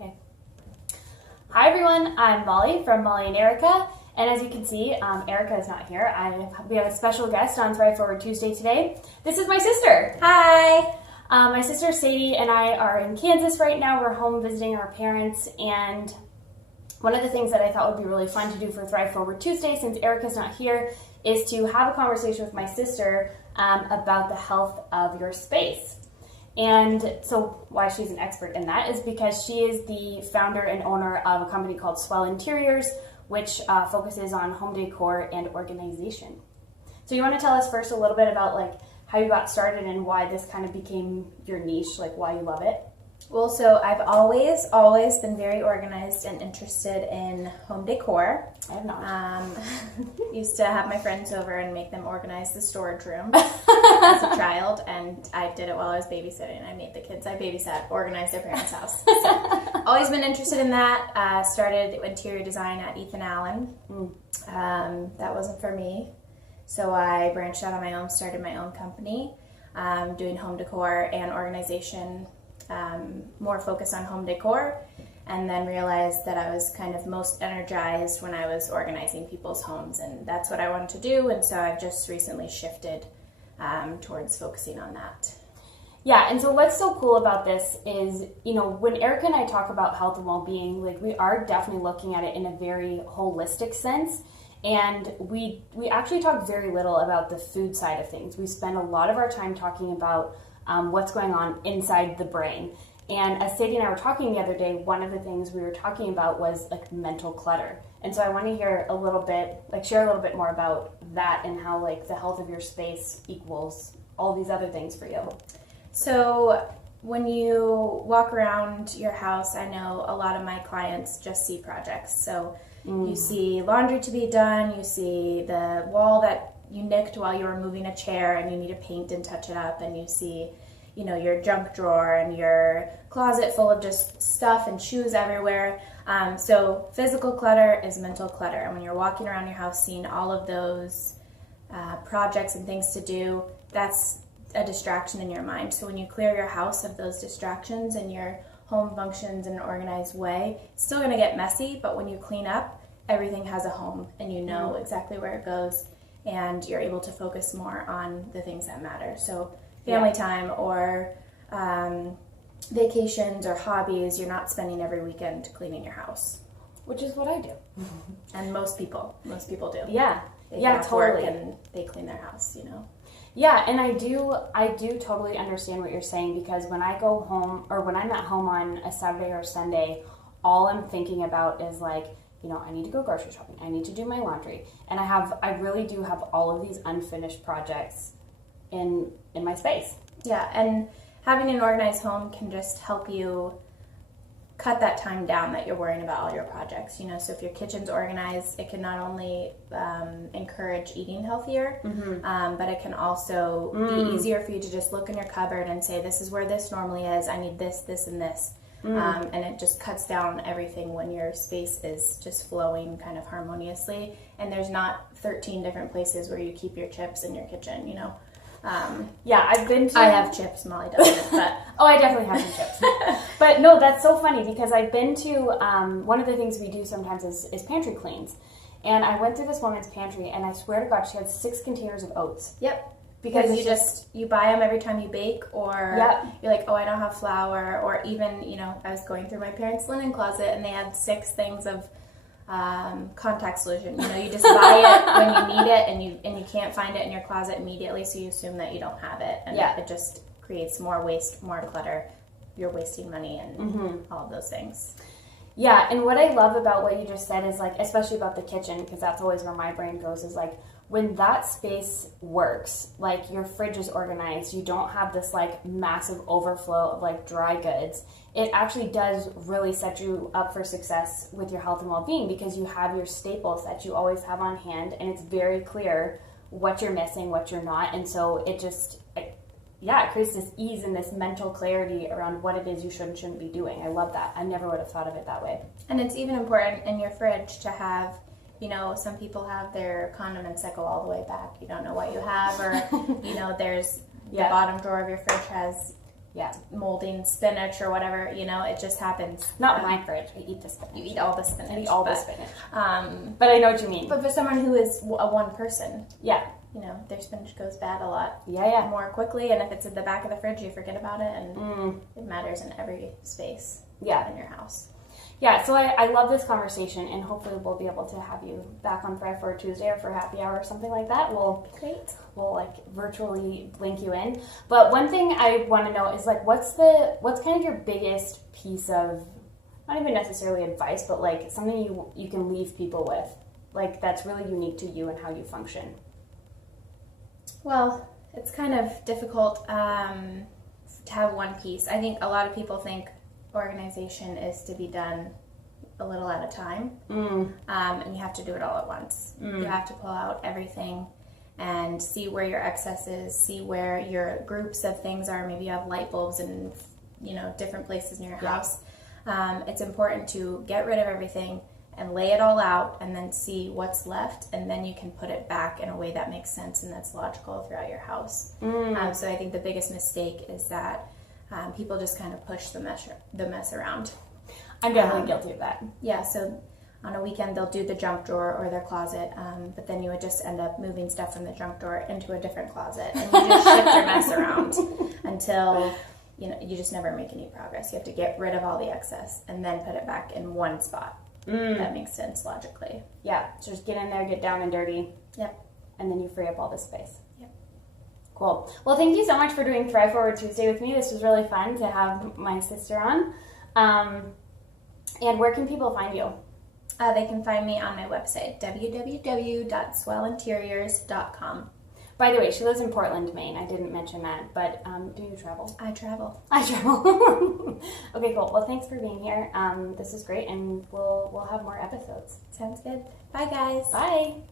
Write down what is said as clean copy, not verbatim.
Okay. Hi everyone, I'm Molly from Molly and Erica, and as you can see, Erica is not here. We have a special guest on Thrive Forward Tuesday today. This is my sister. Hi! My sister Sadie and I are in Kansas right now. We're home visiting our parents, and one of the things that I thought would be really fun to do for Thrive Forward Tuesday, since Erica's not here, is to have a conversation with my sister about the health of your space. And so why she's an expert in that is because she is the founder and owner of a company called Swell Interiors, which focuses on home decor and organization. So you want to tell us first a little bit about like how you got started and why this kind of became your niche, like why you love it? Well, so I've always been very organized and interested in home decor. I have not. Used to have my friends over and make them organize the storage room as a child, and I did it while I was babysitting. I made the kids I babysat organize their parents' house. So, always been interested in that. Started interior design at Ethan Allen. That wasn't for me, so I branched out on my own, started my own company, doing home decor and organization. More focus on home decor, and then realized that I was kind of most energized when I was organizing people's homes, and that's what I wanted to do, and so I've just recently shifted towards focusing on that. Yeah, and so what's so cool about this is, you know, when Erica and I talk about health and well-being, like we are definitely looking at it in a very holistic sense, and we actually talk very little about the food side of things. We spend a lot of our time talking about what's going on inside the brain. And as Sadie and I were talking the other day, one of the things we were talking about was like mental clutter. And so I want to hear a little bit, like share a little bit more about that and how like the health of your space equals all these other things for you. So when you walk around your house, I know a lot of my clients just see projects. So you see laundry to be done, you see the wall that you nicked while you were moving a chair and you need to paint and touch it up, and you see, you know, your junk drawer and your closet full of just stuff and shoes everywhere. So physical clutter is mental clutter, and when you're walking around your house seeing all of those projects and things to do, that's a distraction in your mind. So when you clear your house of those distractions and your home functions in an organized way, it's still going to get messy, but when you clean up, everything has a home and you know exactly where it goes, and you're able to focus more on the things that matter. So family time or vacations or hobbies, you're not spending every weekend cleaning your house. Which is what I do. And most people do. Yeah. They Yeah, get off work totally. and they clean their house, you know. Yeah, and I do totally understand what you're saying, because when I go home or when I'm at home on a Saturday or Sunday, all I'm thinking about is like, you know, I need to go grocery shopping. I need to do my laundry. And I really do have all of these unfinished projects in my space. Yeah, and having an organized home can just help you cut that time down that you're worrying about all your projects. You know, so if your kitchen's organized, it can not only encourage eating healthier, but it can also be easier for you to just look in your cupboard and say, this is where this normally is. I need this, this, and this. And it just cuts down everything when your space is just flowing kind of harmoniously, and there's not 13 different places where you keep your chips in your kitchen, you know. Yeah, I have chips, Molly doesn't, but oh, I definitely have some chips. But no, that's so funny, because I've been to one of the things we do sometimes is pantry cleans, and I went through this woman's pantry, and I swear to God, she had 6 containers of oats. Yep. Because you buy them every time you bake, or you're like, oh, I don't have flour, or even, you know, I was going through my parents' linen closet and they had 6 things of contact solution. You know, you just buy it when you need it, and you can't find it in your closet immediately, so you assume that you don't have it, and it just creates more waste, more clutter. You're wasting money and all of those things. Yeah, and what I love about what you just said is like, especially about the kitchen, because that's always where my brain goes, is like, when that space works, like your fridge is organized, you don't have this like massive overflow of like dry goods, it actually does really set you up for success with your health and well-being, because you have your staples that you always have on hand, and it's very clear what you're missing, what you're not, and so it just, it creates this ease and this mental clarity around what it is you should and shouldn't be doing. I love that. I never would have thought of it that way. And it's even important in your fridge to have, you know, some people have their condiments that go all the way back. You don't know what you have, or, you know, there's the bottom drawer of your fridge has molding spinach or whatever, it just happens. Not my fridge. I eat the spinach. You eat all the spinach. I eat all the spinach. But I know what you mean. But for someone who is a one person, yeah, their spinach goes bad a lot more quickly, and if it's at the back of the fridge, you forget about it, and it matters in every space in your house. Yeah, so I love this conversation, and hopefully we'll be able to have you back on Thrive for a Tuesday or for happy hour or something like that. We'll virtually link you in. But one thing I want to know is what's kind of your biggest piece of, not even necessarily advice, but something you can leave people with, that's really unique to you and how you function. Well, it's kind of difficult to have one piece. I think a lot of people think organization is to be done a little at a time, and you have to do it all at once. You have to pull out everything and see where your excess is, see where your groups of things are. Maybe you have light bulbs in different places in your house. It's important to get rid of everything and lay it all out, and then see what's left, and then you can put it back in a way that makes sense and that's logical throughout your house. So I think the biggest mistake is that people just kind of push the mess around. I'm definitely guilty of that. Yeah, so on a weekend they'll do the junk drawer or their closet, but then you would just end up moving stuff from the junk drawer into a different closet, and you just shift your mess around until you just never make any progress. You have to get rid of all the excess and then put it back in one spot. That makes sense logically. Yeah, so just get in there, get down and dirty. Yep. And then you free up all the space. Yep. Cool. Well, thank you so much for doing Thrive Forward Tuesday with me. This was really fun to have my sister on. And where can people find you? They can find me on my website, www.swellinteriors.com. By the way, she lives in Portland, Maine. I didn't mention that, but do you travel? I travel. Okay, cool. Well, thanks for being here. This is great, and we'll have more episodes. Sounds good. Bye, guys. Bye.